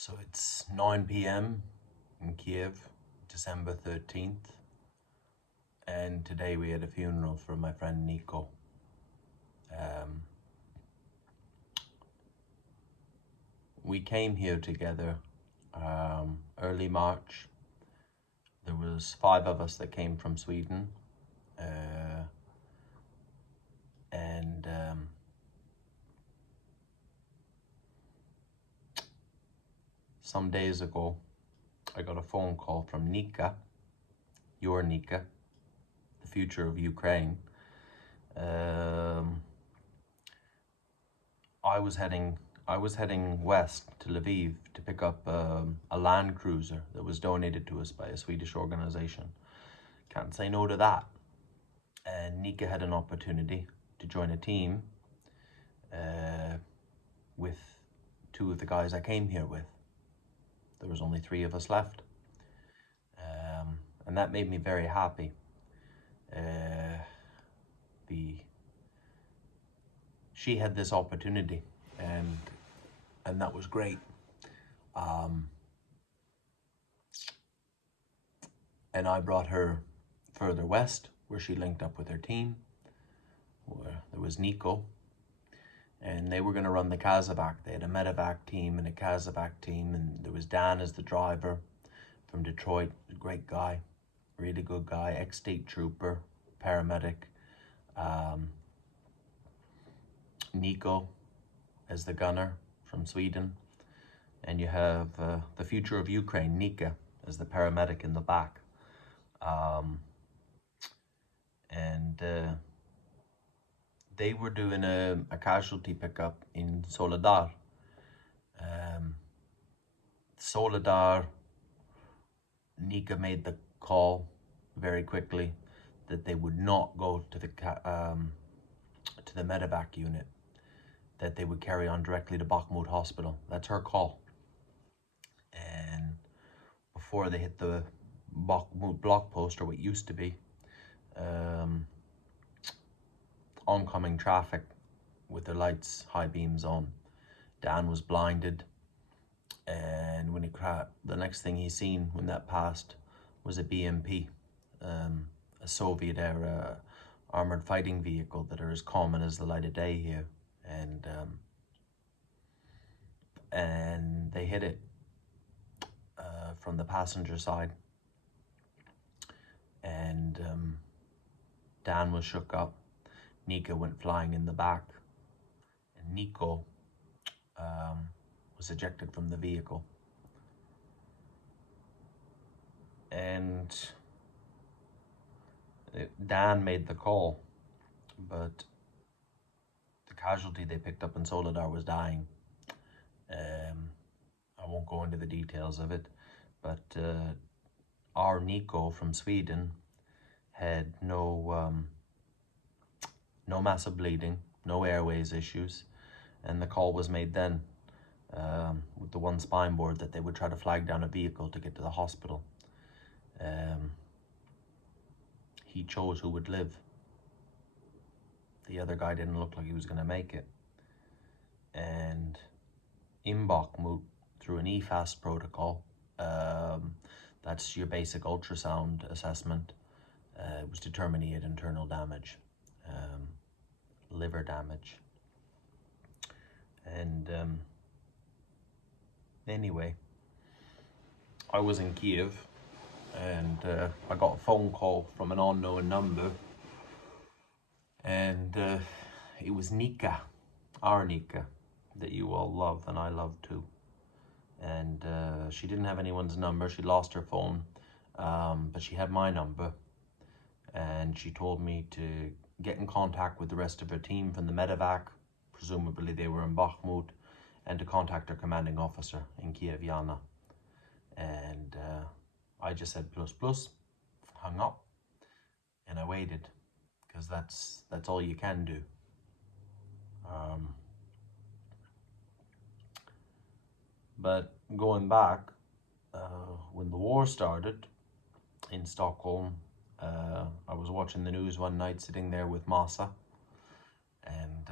So it's 9 p.m. in Kiev, December 13th, and today we had a funeral for my friend Niko. We came here together early March. There was 5 of us that came from Sweden, and some days ago I got a phone call from Nika, your Nika, the future of Ukraine. I was heading west to Lviv to pick up a Land Cruiser that was donated to us by a Swedish organization. Can't say no to that. And Nika had an opportunity to join a team with 2 of the guys I came here with. There was only 3 of us left. And that made me very happy. She had this opportunity, and that was great. And I brought her further west, where she linked up with her team, where there was Niko, and they were going to run the Kazovac. They had a medevac team and a Kazovac team, and there was Dan as the driver from Detroit, a great guy, really good guy, ex-state trooper, paramedic. Niko as the gunner from Sweden, and you have the future of Ukraine, Nika, as the paramedic in the back. They were doing a casualty pickup in Soledar. Soledar, Nika made the call very quickly that they would not go to the medevac unit, that they would carry on directly to Bakhmut hospital. That's her call. And before they hit the Bakhmut block post, or what used to be, oncoming traffic with their lights, high beams on, Dan was blinded, and when he the next thing he seen when that passed was a BMP, a Soviet era armored fighting vehicle that are as common as the light of day here, and they hit it from the passenger side, and Dan was shook up. Nika went flying in the back, and Niko was ejected from the vehicle. And Dan made the call, but the casualty they picked up in Soledar was dying. I won't go into the details of it, but our Niko from Sweden had no massive bleeding, no airways issues, and the call was made then with the one spine board that they would try to flag down a vehicle to get to the hospital. He chose who would live. The other guy didn't look like he was going to make it. And in Bakhmut, through an EFAST protocol, that's your basic ultrasound assessment, it was determined he had internal damage, liver damage. And anyway, I was in Kiev, and I got a phone call from an unknown number, and it was Nika, our Nika, that you all love and I love too. And she didn't have anyone's number. She lost her phone, but she had my number, and she told me to get in contact with the rest of her team from the medevac, presumably they were in Bakhmut, and to contact her commanding officer in Kiev, Yana. And I just said plus plus, hung up, and I waited, because that's all you can do. But going back, when the war started in Stockholm, I was watching the news one night, sitting there with Masa, and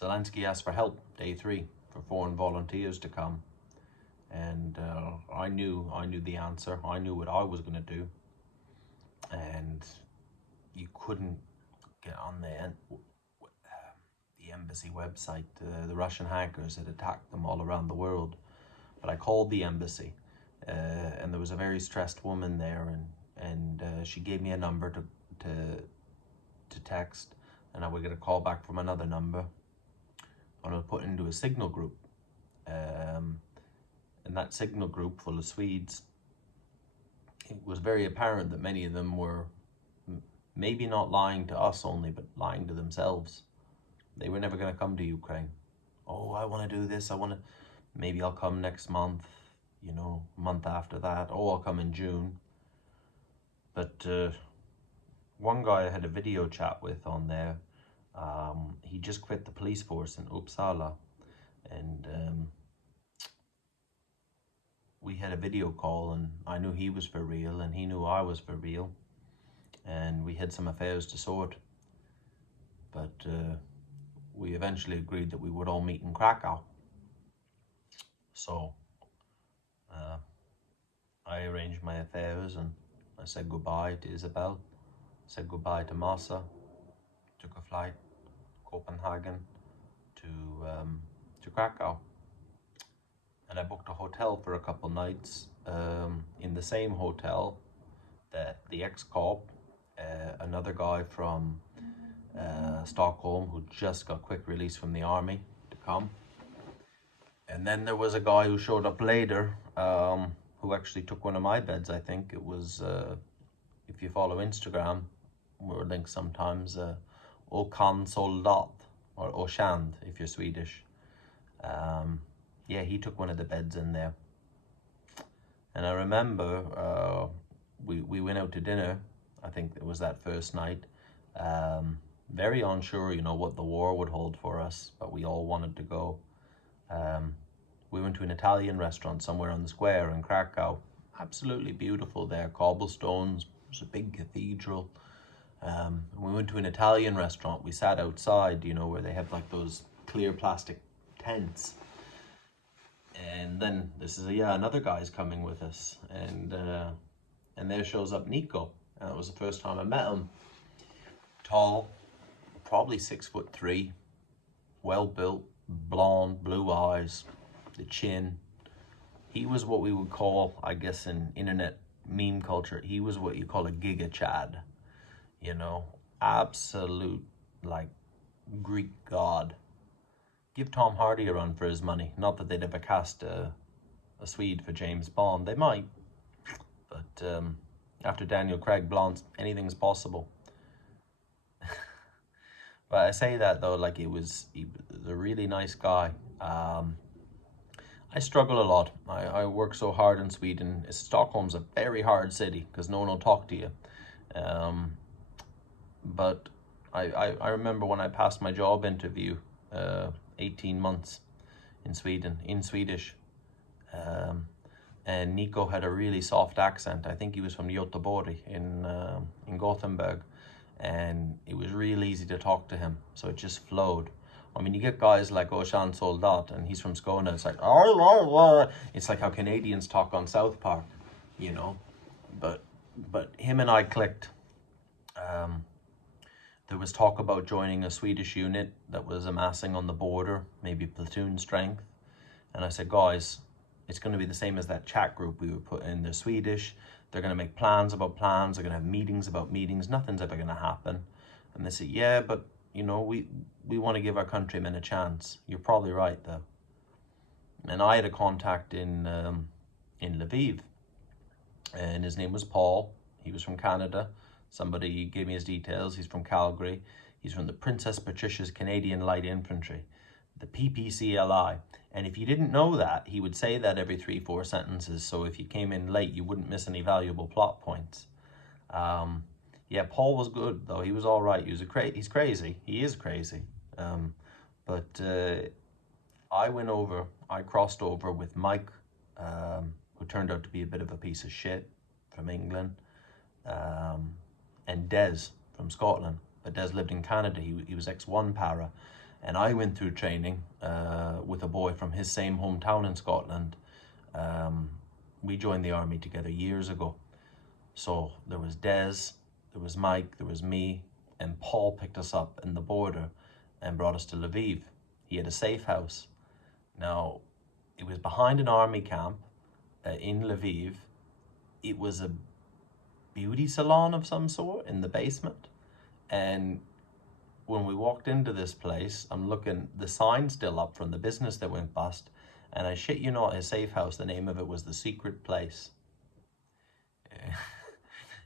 Zelensky asked for help, day 3. for foreign volunteers to come. And I knew the answer. I knew what I was going to do. And you couldn't get on the embassy website. The Russian hackers had attacked them all around the world. But I called the embassy, and there was a very stressed woman there, and she gave me a number to text, and I would get a call back from another number, and I was put into a signal group. And that signal group full of Swedes, it was very apparent that many of them were maybe not lying to us only, but lying to themselves. They were never going to come to Ukraine. Oh, I want to do this. Maybe I'll come next month, you know, month after that. Oh, I'll come in June. But one guy I had a video chat with on there, he just quit the police force in Uppsala, and we had a video call, and I knew he was for real and he knew I was for real, and we had some affairs to sort. But we eventually agreed that we would all meet in Krakow. So I arranged my affairs, and I said goodbye to Isabel, said goodbye to Masa, took a flight, Copenhagen to Krakow. And I booked a hotel for a couple nights in the same hotel that the ex-cop, another guy from Stockholm who just got quick release from the army, to come. And then there was a guy who showed up later who actually took one of my beds, I think. It was, if you follow Instagram, we're linked sometimes, Okan Soldat, or Oshand if you're Swedish. Yeah, he took one of the beds in there. And I remember we went out to dinner. I think it was that first night. Very unsure, you know, what the war would hold for us, but we all wanted to go. We went to an Italian restaurant somewhere on the square in Krakow. Absolutely beautiful there, cobblestones. There's a big cathedral. We went to an Italian restaurant. We sat outside, you know, where they have like those clear plastic tents. And then this is another guy's coming with us, and there shows up Niko. And it was the first time I met him. Tall, probably 6'3", well built, blonde, blue eyes, the chin. He was what we would call, I guess, in internet meme culture, he was what you call a Giga Chad. You know, absolute like Greek god. Give Tom Hardy a run for his money. Not that they'd ever cast a Swede for James Bond. They might. But after Daniel Craig, Blonde, anything's possible. But I say that though, like he was a really nice guy. I struggle a lot. I work so hard in Sweden. Stockholm's a very hard city because no one will talk to you. But I remember when I passed my job interview, 18 months in Sweden, in Swedish. And Niko had a really soft accent. I think he was from Göteborg in Gothenburg. And it was real easy to talk to him. So it just flowed. I mean, you get guys like Oshand Soldat, and he's from Skåne. It's like, it's like how Canadians talk on South Park, you know. But him and I clicked. There was talk about joining a Swedish unit that was amassing on the border, maybe platoon strength. And I said, guys, it's going to be the same as that chat group we were put in. They're Swedish. They're going to make plans about plans. They're going to have meetings about meetings. Nothing's ever going to happen. And they said, yeah, but, you know, we want to give our countrymen a chance. You're probably right, though. And I had a contact in Lviv. And his name was Paul. He was from Canada. Somebody gave me his details. He's from Calgary. He's from the Princess Patricia's Canadian Light Infantry, the PPCLI. And if you didn't know that, he would say that every 3-4 sentences. So if you came in late, you wouldn't miss any valuable plot points. Yeah, Paul was good, though. He was all right. He's crazy. He is crazy. But I crossed over with Mike, who turned out to be a bit of a piece of shit from England, and Des from Scotland. But Des lived in Canada. He was X1 para. And I went through training with a boy from his same hometown in Scotland. We joined the army together years ago. So there was Des, there was Mike, there was me, and Paul picked us up in the border and brought us to Lviv. He had a safe house. Now, it was behind an army camp in Lviv. It was a beauty salon of some sort in the basement. And when we walked into this place, I'm looking, the sign's still up from the business that went bust. And I shit you not, his safe house, the name of it was The Secret Place.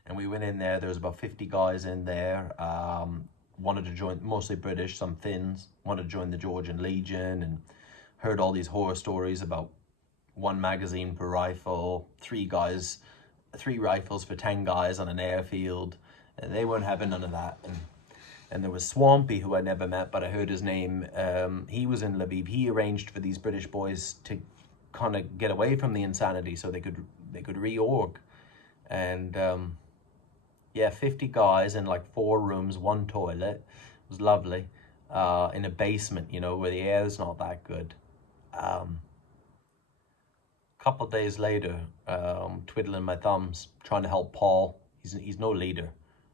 And we went in there, there was about 50 guys in there, wanted to join, mostly British, some Finns, wanted to join the Georgian Legion, and heard all these horror stories about 1 magazine per rifle, 3 rifles for 10 guys on an airfield. And they weren't having none of that. And there was Swampy, who I never met, but I heard his name. He was in Lviv. He arranged for these British boys to kind of get away from the insanity so they could reorg. And yeah, 50 guys in like 4 rooms, 1 toilet. It was lovely. In a basement, you know, where the air's not that good. Couple days later, twiddling my thumbs, trying to help Paul. He's no leader.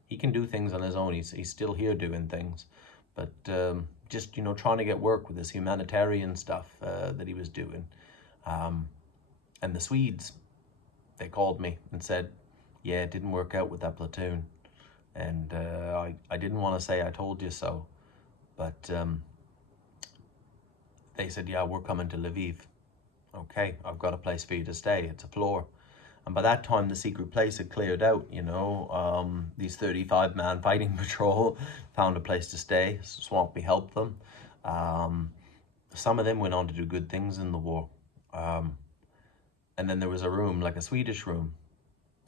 He can do things on his own. He's still here doing things, but just, you know, trying to get work with this humanitarian stuff that he was doing. And the Swedes, they called me and said, yeah, it didn't work out with that platoon. And I didn't want to say I told you so, but they said, yeah, we're coming to Lviv. Okay, I've got a place for you to stay. It's a floor. And by that time, the secret place had cleared out, you know. These 35-man fighting patrol found a place to stay. Swampy helped them. Some of them went on to do good things in the war. And then there was a room, like a Swedish room.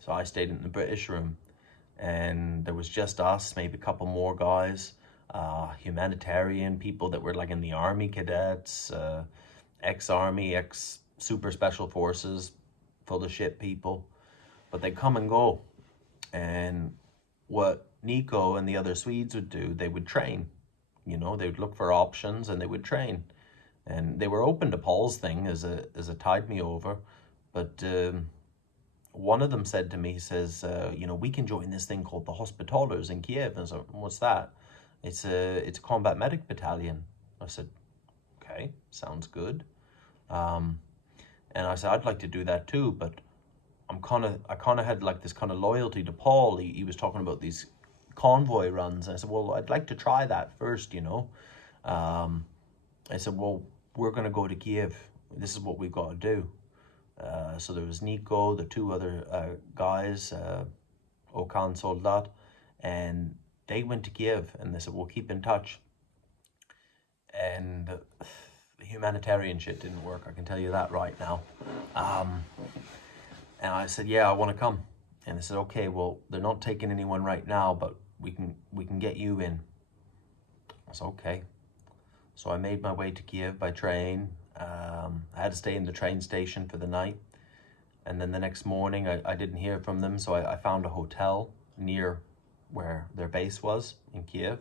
So I stayed in the British room. And there was just us, maybe a couple more guys. Humanitarian people that were like in the army cadets, ex-army, ex-super special forces, full of shit people, but they come and go. And what Niko and the other Swedes would do, they would train, you know, they would look for options and they would train. And they were open to Paul's thing as a tide me over, but one of them said to me, he says, you know, we can join this thing called the Hospitalers in Kiev. And so, what's that? It's a combat medic battalion. I said, okay, sounds good. And I said, I'd like to do that too, but I kind of had like this kind of loyalty to Paul. He was talking about these convoy runs. And I said, well, I'd like to try that first, you know. I said, well, we're going to go to Kiev. This is what we've got to do. So there was Niko, the 2 other guys, Okan Soldat, and they went to Kiev and they said, we'll keep in touch. And the humanitarian shit didn't work, I can tell you that right now. And I said, yeah, I want to come. And they said, okay, well, they're not taking anyone right now, but we can get you in. I said, okay. So I made my way to Kiev by train. I had to stay in the train station for the night. And then the next morning, I didn't hear from them, so I found a hotel near where their base was in Kiev.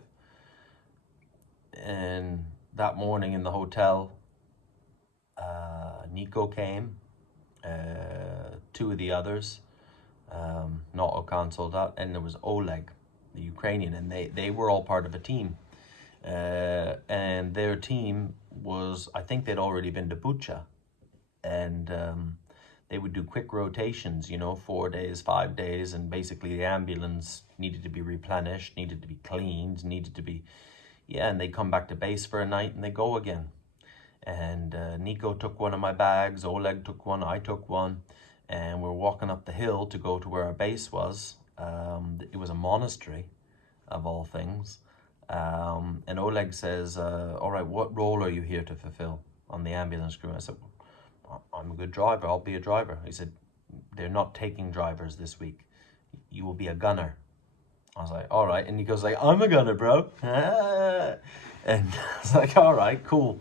And that morning in the hotel, Niko came, 2 of the others, not Okan Soldat, and there was Oleg, the Ukrainian, and they were all part of a team. And their team was, I think they'd already been to Bucha, and they would do quick rotations, you know, 4 days, 5 days, and basically the ambulance needed to be replenished, needed to be cleaned, needed to be, yeah, and they come back to base for a night and they go again. And Niko took one of my bags, Oleg took one, I took one, and we're walking up the hill to go to where our base was. It was a monastery, of all things. And Oleg says, all right, what role are you here to fulfill on the ambulance crew? I said, well, I'm a good driver, I'll be a driver. He said, they're not taking drivers this week. You will be a gunner. I was like, all right. And he goes like, I'm a gunner, bro. And I was like, all right, cool.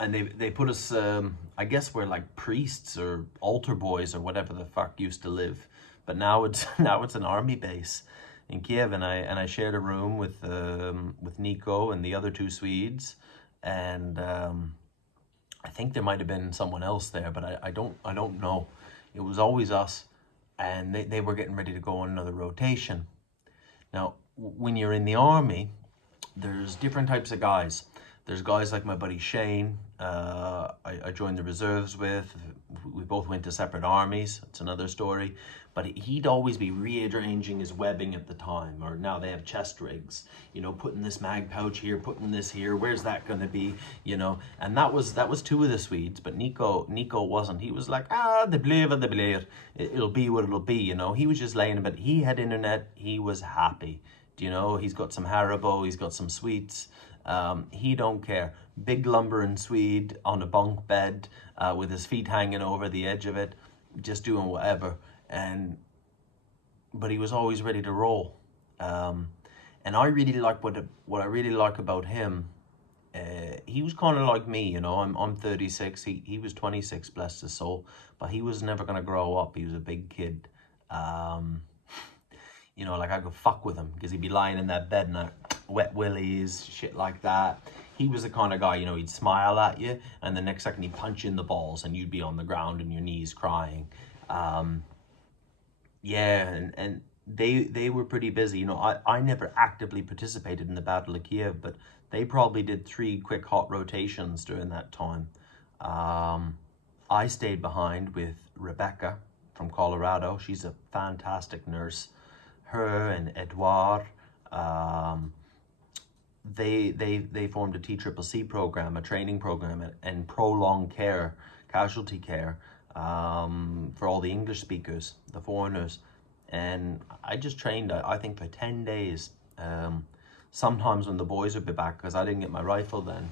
And they put us, I guess we're like priests or altar boys or whatever the fuck used to live. But now it's an army base in Kiev, and I shared a room with Niko and the other 2 Swedes, and I think there might have been someone else there, but I don't know. It was always us, and they were getting ready to go on another rotation. Now, when you're in the army, there's different types of guys. There's guys like my buddy Shane, I joined the reserves with. We both went to separate armies. It's another story. But he'd always be rearranging his webbing at the time. Or now they have chest rigs. You know, putting this mag pouch here, putting this here. Where's that going to be? You know, and that was two of the Swedes. But Niko wasn't. He was like, the blev. It'll be what it'll be. You know, he was just laying in bed. He had internet. He was happy. Do you know? He's got some Haribo. He's got some sweets. He don't care. Big lumbering Swede on a bunk bed with his feet hanging over the edge of it, just doing whatever. But he was always ready to roll. And I really like what I really like about him. He was kind of like me, you know. I'm 36. He was 26, bless his soul. But he was never gonna grow up. He was a big kid. You know, like I could fuck with him because he'd be lying in that bed and I wet willies, shit like that. He was the kind of guy, you know, he'd smile at you and the next second he'd punch you in the balls and you'd be on the ground and your knees crying. Yeah, and they were pretty busy. You know, I never actively participated in the Battle of Kiev, but they probably did 3 quick hot rotations during that time. I stayed behind with Rebecca from Colorado. She's a fantastic nurse. Her and Edouard, they formed a TCCC program, a training program, and prolonged care, casualty care, for all the English speakers, the foreigners. And I just trained, I think, for 10 days. Sometimes when the boys would be back, because I didn't get my rifle then,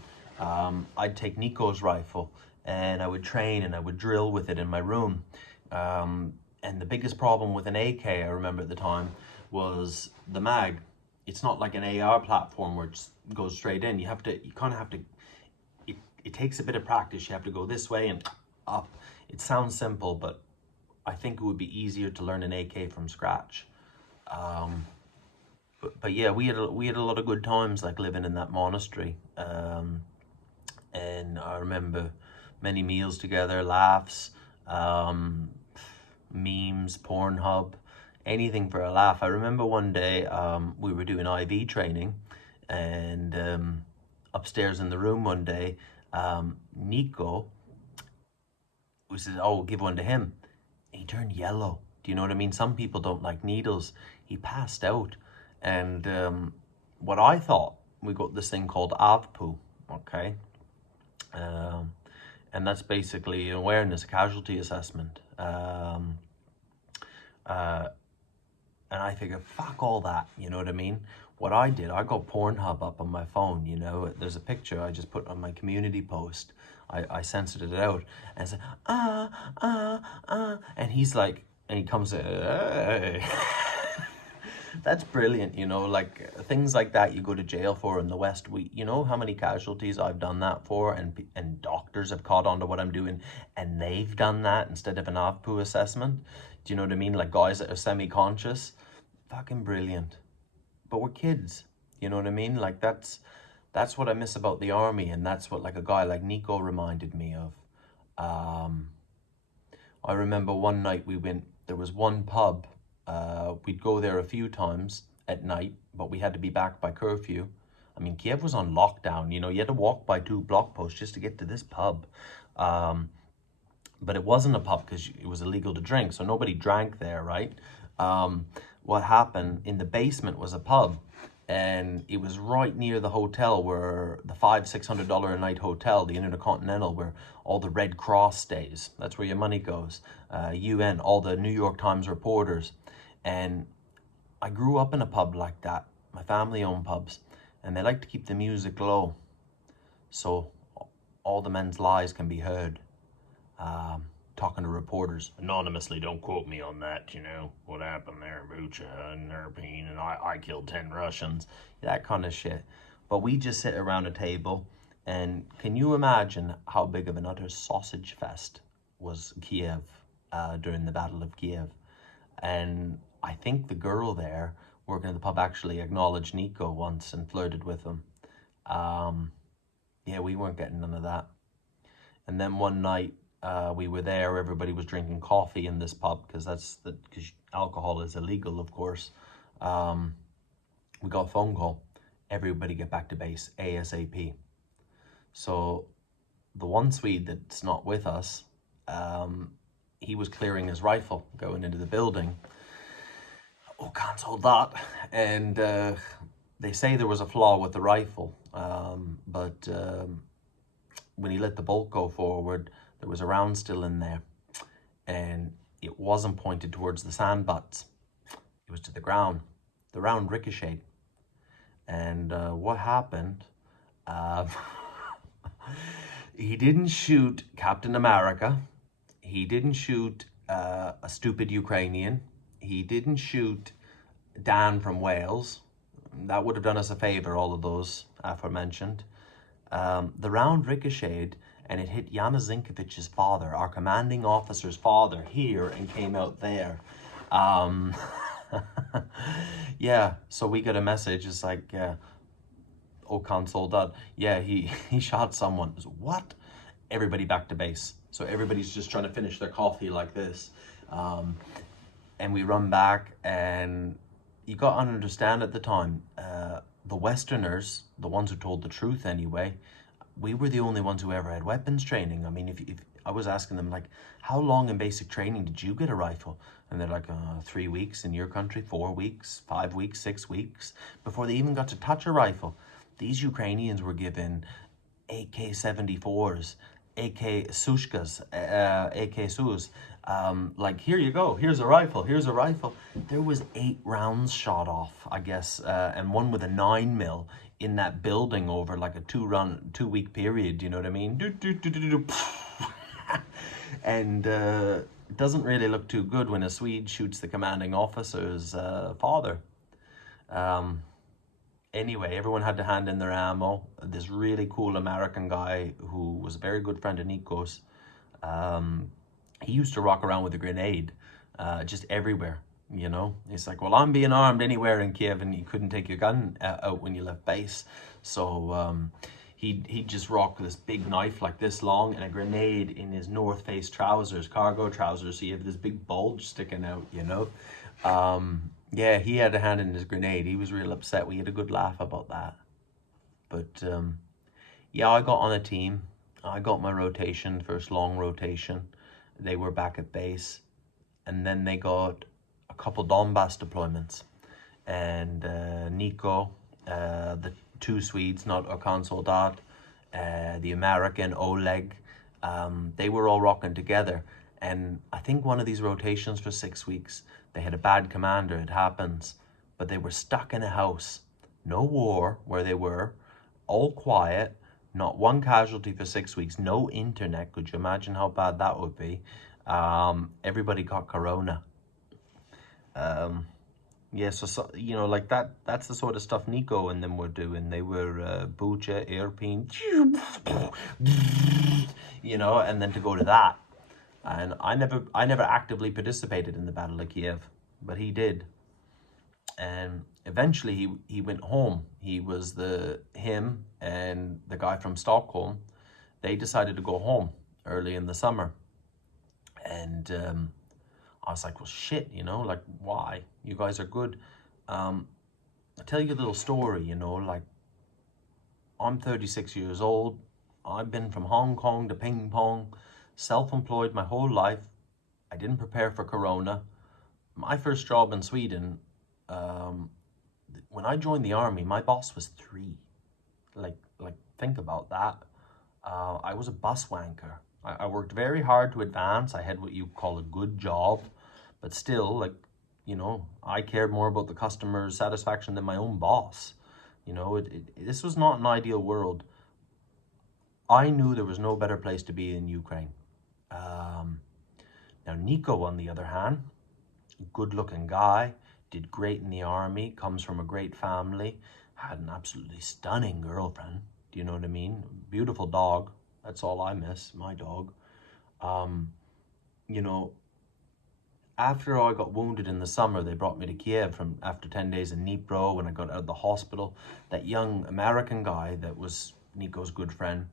I'd take Niko's rifle and I would train and I would drill with it in my room. And the biggest problem with an AK, I remember at the time, was the mag. It's not like an AR platform where it just goes straight in. You kind of have to, it takes a bit of practice. You have to go this way and up. It sounds simple, but I think it would be easier to learn an AK from scratch. But yeah, we had a lot of good times, like living in that monastery. And I remember many meals together, laughs, memes, Pornhub, anything for a laugh. I remember one day we were doing IV training, and upstairs in the room one day, Niko, we said, "Oh, we'll give one to him." He turned yellow. Do you know what I mean? Some people don't like needles. He passed out, and what I thought, we got this thing called AVPU, okay, and that's basically an awareness, casualty assessment. And I figured, fuck all that, you know what I mean? What I did, I got Pornhub up on my phone, you know. There's a picture I just put on my community post. I censored it out and said, and he's like, and he comes, hey. That's brilliant, you know, like things like that you go to jail for in the West. You know how many casualties I've done that for, and doctors have caught on to what I'm doing and they've done that instead of an AVPU assessment. Do you know what I mean? Like guys that are semi-conscious, fucking brilliant. But we're kids, you know what I mean? Like that's what I miss about the army, and that's what like a guy like Niko reminded me of. I remember one night there was one pub. We'd go there a few times at night, but we had to be back by curfew. I mean, Kiev was on lockdown, you know, you had to walk by 2 block posts just to get to this pub. But it wasn't a pub because it was illegal to drink, so nobody drank there, right? What happened, in the basement was a pub, and it was right near the hotel where the $500-600 a night hotel, the Intercontinental, where all the Red Cross stays. That's where your money goes. UN, all the New York Times reporters. And I grew up in a pub like that. My family owned pubs, and they like to keep the music low, so all the men's lies can be heard. Talking to reporters anonymously, don't quote me on that, you know, what happened there in Bucha and Irpin, and I killed 10 Russians, that kind of shit. But we just sit around a table, and can you imagine how big of an utter sausage fest was Kiev during the Battle of Kiev? And I think the girl there working at the pub actually acknowledged Niko once and flirted with him. Yeah, we weren't getting none of that. And then one night, we were there, everybody was drinking coffee in this pub, because because alcohol is illegal, of course. Um, we got a phone call, everybody get back to base ASAP. So the one Swede that's not with us, he was clearing his rifle going into the building. Oh, can't hold that. And they say there was a flaw with the rifle, but when he let the bolt go forward, there was a round still in there, and it wasn't pointed towards the sandbutts. It was to the ground. The round ricocheted. And what happened? Uh, he didn't shoot Captain America. He didn't shoot a stupid Ukrainian. He didn't shoot Dan from Wales. That would have done us a favor, all of those aforementioned. The round ricocheted and it hit Yana Zinkovic's father, our commanding officer's father, here, and came out there. Yeah, so we got a message. It's like, oh, console dad. Yeah, he shot someone. What? Everybody back to base. So everybody's just trying to finish their coffee like this. And we run back, and you got to understand at the time, the Westerners, the ones who told the truth anyway, we were the only ones who ever had weapons training. I mean, if I was asking them, like, how long in basic training did you get a rifle? And they're like, 3 weeks in your country, 4 weeks, 5 weeks, 6 weeks, before they even got to touch a rifle. These Ukrainians were given AK-74s, AK Sushkas, AK Sus. Like, here you go, here's a rifle, here's a rifle. There was 8 rounds shot off, I guess, and one with a 9mm in that building over like a 2-week period, you know what I mean? And it doesn't really look too good when a Swede shoots the commanding officer's father. Anyway, everyone had to hand in their ammo. This really cool American guy who was a very good friend of Niko's, he used to rock around with a grenade just everywhere, you know? He's like, well, I'm being armed anywhere in Kiev, and you couldn't take your gun out when you left base. So he'd just rock this big knife like this long and a grenade in his North Face trousers, cargo trousers, so you have this big bulge sticking out, you know? Yeah, he had a hand in his grenade. He was real upset. We had a good laugh about that. But yeah, I got on a team. I got my rotation, first long rotation. They were back at base. And then they got a couple Donbass deployments. And Niko, the 2 Swedes, not a consoldat, the American Oleg, they were all rocking together. And I think one of these rotations for 6 weeks, they had a bad commander, it happens, but they were stuck in a house. No war where they were, all quiet, not one casualty for 6 weeks, no internet. Could you imagine how bad that would be? Everybody got corona. Yeah, so you know, like that's the sort of stuff Niko and them were doing. They were Bucha, Irpin, you know, and then to go to that. And I never actively participated in the Battle of Kiev, but he did. And eventually he went home. Him and the guy from Stockholm, they decided to go home early in the summer. And I was like, well, shit, you know, like, why? You guys are good. I'll tell you a little story, you know, like, I'm 36 years old. I've been from Hong Kong to ping pong, self-employed my whole life. I didn't prepare for Corona. My first job in Sweden, when I joined the army, my boss was 3. Like think about that. I was a bus wanker. I worked very hard to advance. I had what you call a good job, but still, like, you know, I cared more about the customer's satisfaction than my own boss. You know, this was not an ideal world. I knew there was no better place to be in Ukraine. Now, Niko, on the other hand, good-looking guy, did great in the army, comes from a great family, had an absolutely stunning girlfriend. Do you know what I mean? Beautiful dog. That's all I miss, my dog. You know, after I got wounded in the summer, they brought me to Kiev after 10 days in Dnipro when I got out of the hospital. That young American guy that was Niko's good friend.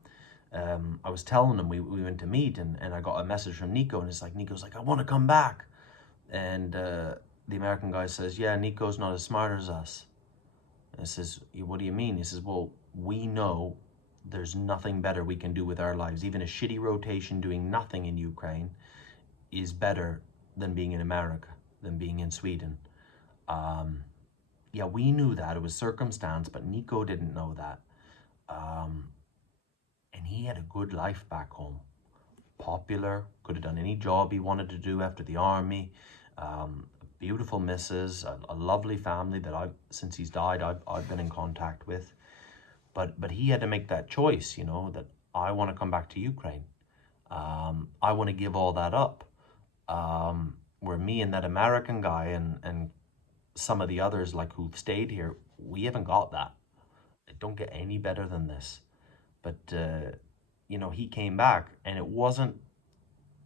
I was telling him we went to meet, and I got a message from Niko, and it's like, Niko's like, I want to come back. And the American guy says, yeah, Niko's not as smart as us. And I says, what do you mean? He says, well, we know there's nothing better we can do with our lives. Even a shitty rotation doing nothing in Ukraine is better than being in America, than being in Sweden. Yeah, we knew that. It was circumstance, but Niko didn't know that. And he had a good life back home. Popular, could have done any job he wanted to do after the army. Beautiful missus, a lovely family that since he's died, I've been in contact with. But he had to make that choice, you know, that I want to come back to Ukraine. I want to give all that up. Where me and that American guy and some of the others, like, who've stayed here, we haven't got that. It don't get any better than this. But you know, he came back, and it wasn't,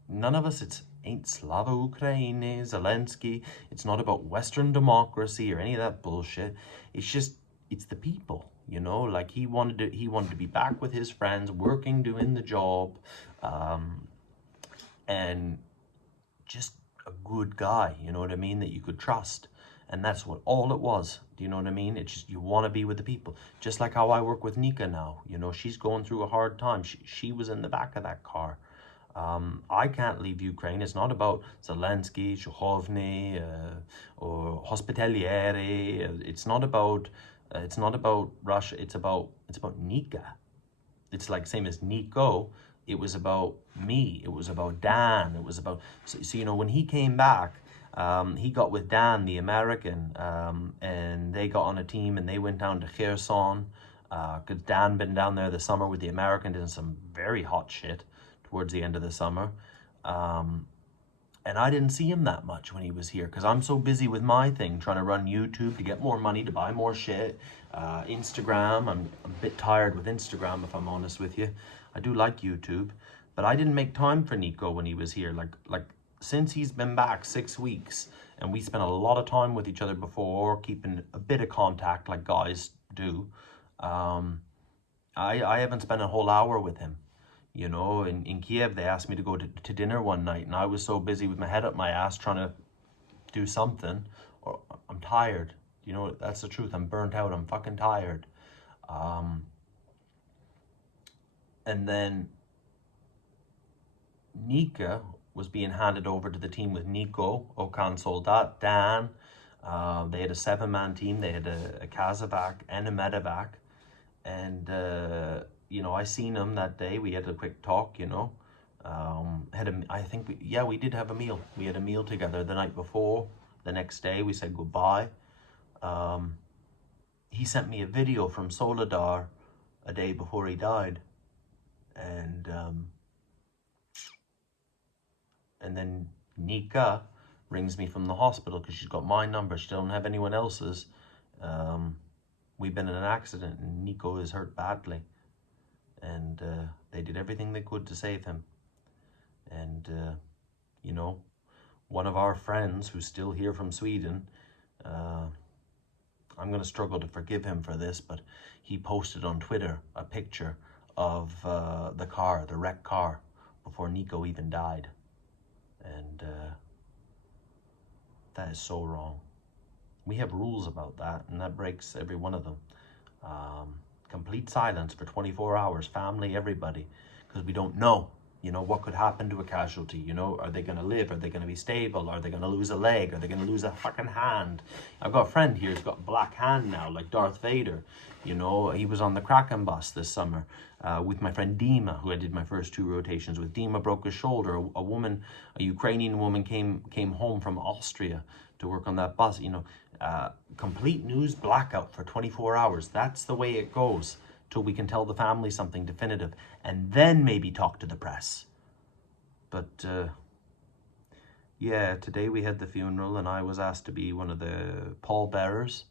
none of us, ain't Slava Ukraini, Zelensky. It's not about Western democracy or any of that bullshit. It's just, it's the people, you know. Like, he wanted to be back with his friends, working, doing the job, and just a good guy, you know what I mean, that you could trust. And that's all it was. Do you know what I mean? It's just, you want to be with the people. Just like how I work with Nika now. You know, she's going through a hard time. She was in the back of that car. I can't leave Ukraine. It's not about Zelensky, Shukhovny, or Hospitalieri. It's not about Russia. It's about Nika. It's like same as Niko. It was about me. It was about Dan. It was about, so you know, when he came back, he got with Dan, the American, and they got on a team, and they went down to Kherson, because Dan been down there the summer with the American, doing some very hot shit towards the end of the summer. And I didn't see him that much when he was here, because I'm so busy with my thing, trying to run YouTube to get more money, to buy more shit. Instagram, I'm a bit tired with Instagram, if I'm honest with you. I do like YouTube, but I didn't make time for Niko when he was here. Like since he's been back 6 weeks, and we spent a lot of time with each other before, keeping a bit of contact like guys do, I haven't spent a whole hour with him. You know, in Kiev, they asked me to go to dinner one night, and I was so busy with my head up my ass trying to do something, or I'm tired. You know, that's the truth. I'm burnt out. I'm fucking tired. And then Nika was being handed over to the team with Niko, Okan Soldat, Dan. They had a 7-man team. They had a Kazovac and a Medevac. And, you know, I seen him that day. We had a quick talk, you know. I think, we did have a meal. We had a meal together the night before. The next day, we said goodbye. He sent me a video from Soledar a day before he died. And then Nika rings me from the hospital because she's got my number. She don't have anyone else's. We've been in an accident, and Niko is hurt badly. And they did everything they could to save him. And, you know, one of our friends who's still here from Sweden, I'm going to struggle to forgive him for this, but he posted on Twitter a picture of the car, the wrecked car, before Niko even died. And that is so wrong. We have rules about that, and that breaks every one of them. Complete silence for 24 hours, family, everybody, because we don't know, you know, what could happen to a casualty. You know, are they going to live? Are they going to be stable? Are they going to lose a leg? Are they going to lose a fucking hand? I've got a friend here who's got a black hand now, like Darth Vader. You know, he was on the Kraken bus this summer with my friend Dima, who I did my first 2 rotations with. Dima broke his shoulder. A Ukrainian woman came home from Austria to work on that bus. You know, complete news blackout for 24 hours. That's the way it goes till we can tell the family something definitive, and then maybe talk to the press. But yeah, today we had the funeral, and I was asked to be one of the pallbearers,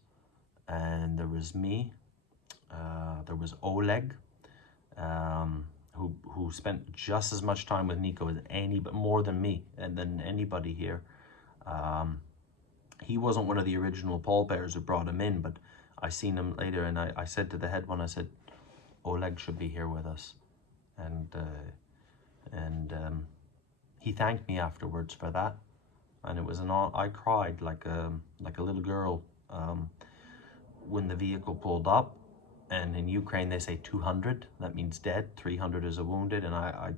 and there was me, there was Oleg, who spent just as much time with Niko as but more than me and than anybody here. He wasn't one of the original pallbearers who brought him in, but I seen him later, and I said to the head one, I said, Oleg should be here with us. And he thanked me afterwards for that. And it was I cried like a little girl when the vehicle pulled up. And in Ukraine they say 200, that means dead. 300 is a wounded, and I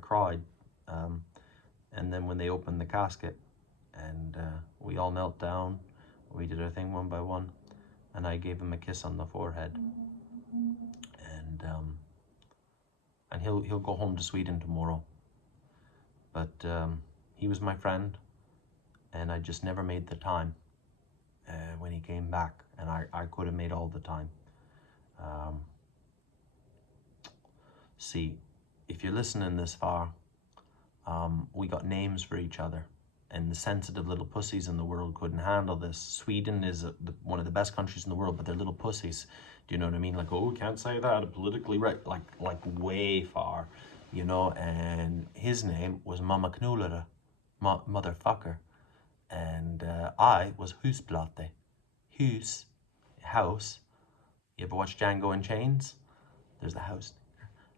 cried. And then when they opened the casket, and we all knelt down, we did our thing one by one, and I gave him a kiss on the forehead. And he'll go home to Sweden tomorrow. But he was my friend, and I just never made the time when he came back, and I could have made all the time. See, if you're listening this far, we got names for each other, and the sensitive little pussies in the world couldn't handle this. Sweden is one of the best countries in the world, but they're little pussies. Do you know what I mean? Like, oh, can't say that, politically right, like way far, you know. And his name was Mama Knullere, motherfucker, and I was Husplatte, house. You ever watch Django in Chains? There's the house,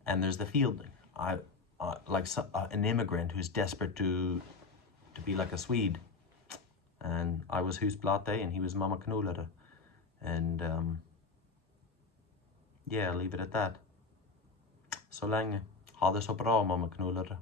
and there's the fielding. An immigrant who's desperate to be like a Swede, and I was Husplatte and he was Mama Knullere, and yeah, I'll leave it at that. Så länge. Ha det så bra, Mama Knullere.